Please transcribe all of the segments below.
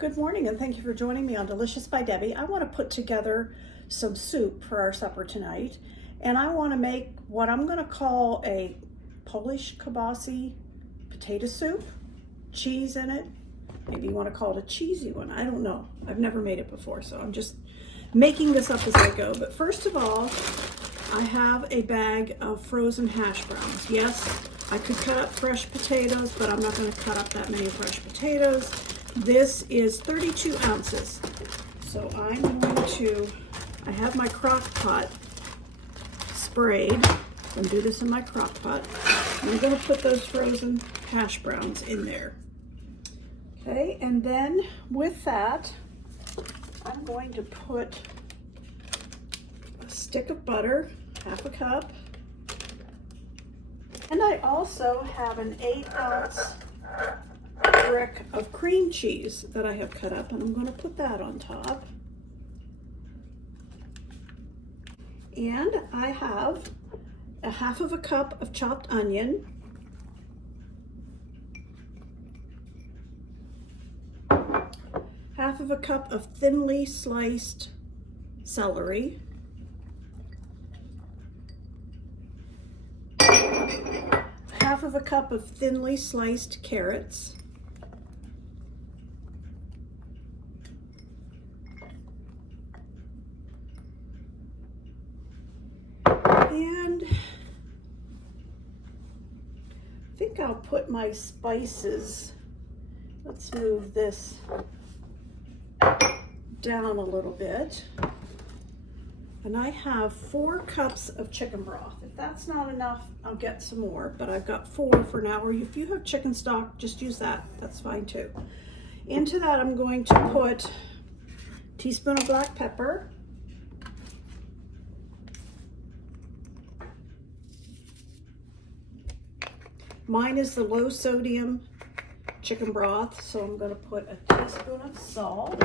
Good morning and thank you for joining me on Delicious by Debbie. I want to put together some soup for our supper tonight, and I want to make what I'm going to call a Polish kielbasa potato soup, cheese in it. Maybe you want to call it a cheesy one. I don't know. I've never made it before, so I'm just making this up as I go. But first of all, I have a bag of frozen hash browns. Yes, I could cut up fresh potatoes, but I'm not going to cut up that many fresh potatoes. This is 32 ounces. So I'm going to, I have my crock pot sprayed. I'm going to do this in my crock pot. I'm going to put those frozen hash browns in there. Okay, and then with that, I'm going to put a stick of butter, half a cup. And I also have an 8-ounce brick of cream cheese that I have cut up, and I'm going to put that on top. And I have a half of a cup of chopped onion, half of a cup of thinly sliced celery, half of a cup of thinly sliced carrots, and I think I'll put my spices. Let's move this down a little bit. And I have 4 cups of chicken broth. If that's not enough, I'll get some more, but I've got 4 for now. Or if you have chicken stock, just use that. That's fine too. Into that, I'm going to put a teaspoon of black pepper, mine is the low sodium chicken broth, so I'm going to put a teaspoon of salt,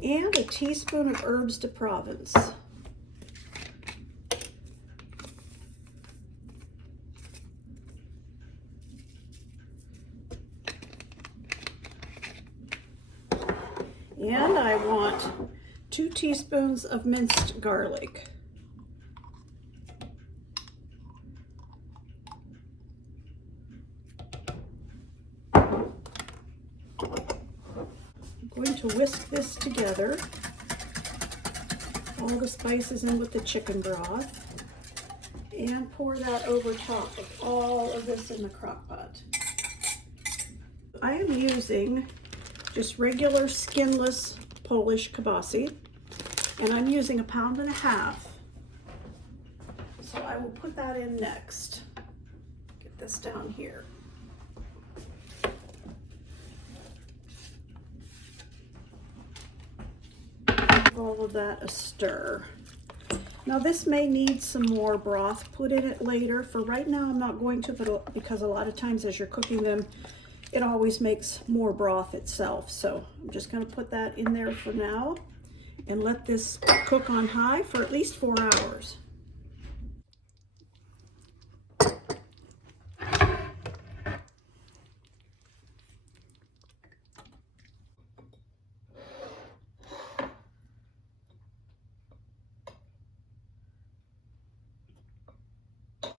and a teaspoon of herbs de Provence. And I want 2 teaspoons of minced garlic. I'm going to whisk this together, all the spices in with the chicken broth, and pour that over top of all of this in the crock pot. I am using just regular skinless Polish kielbasa, and I'm using 1.5 pounds. So I will put that in next. Get this down here. Give all of that a stir. Now this may need some more broth put in it later. For right now, I'm not going to, but because a lot of times as you're cooking them, it always makes more broth itself. So I'm just going to put that in there for now and let this cook on high for at least 4 hours.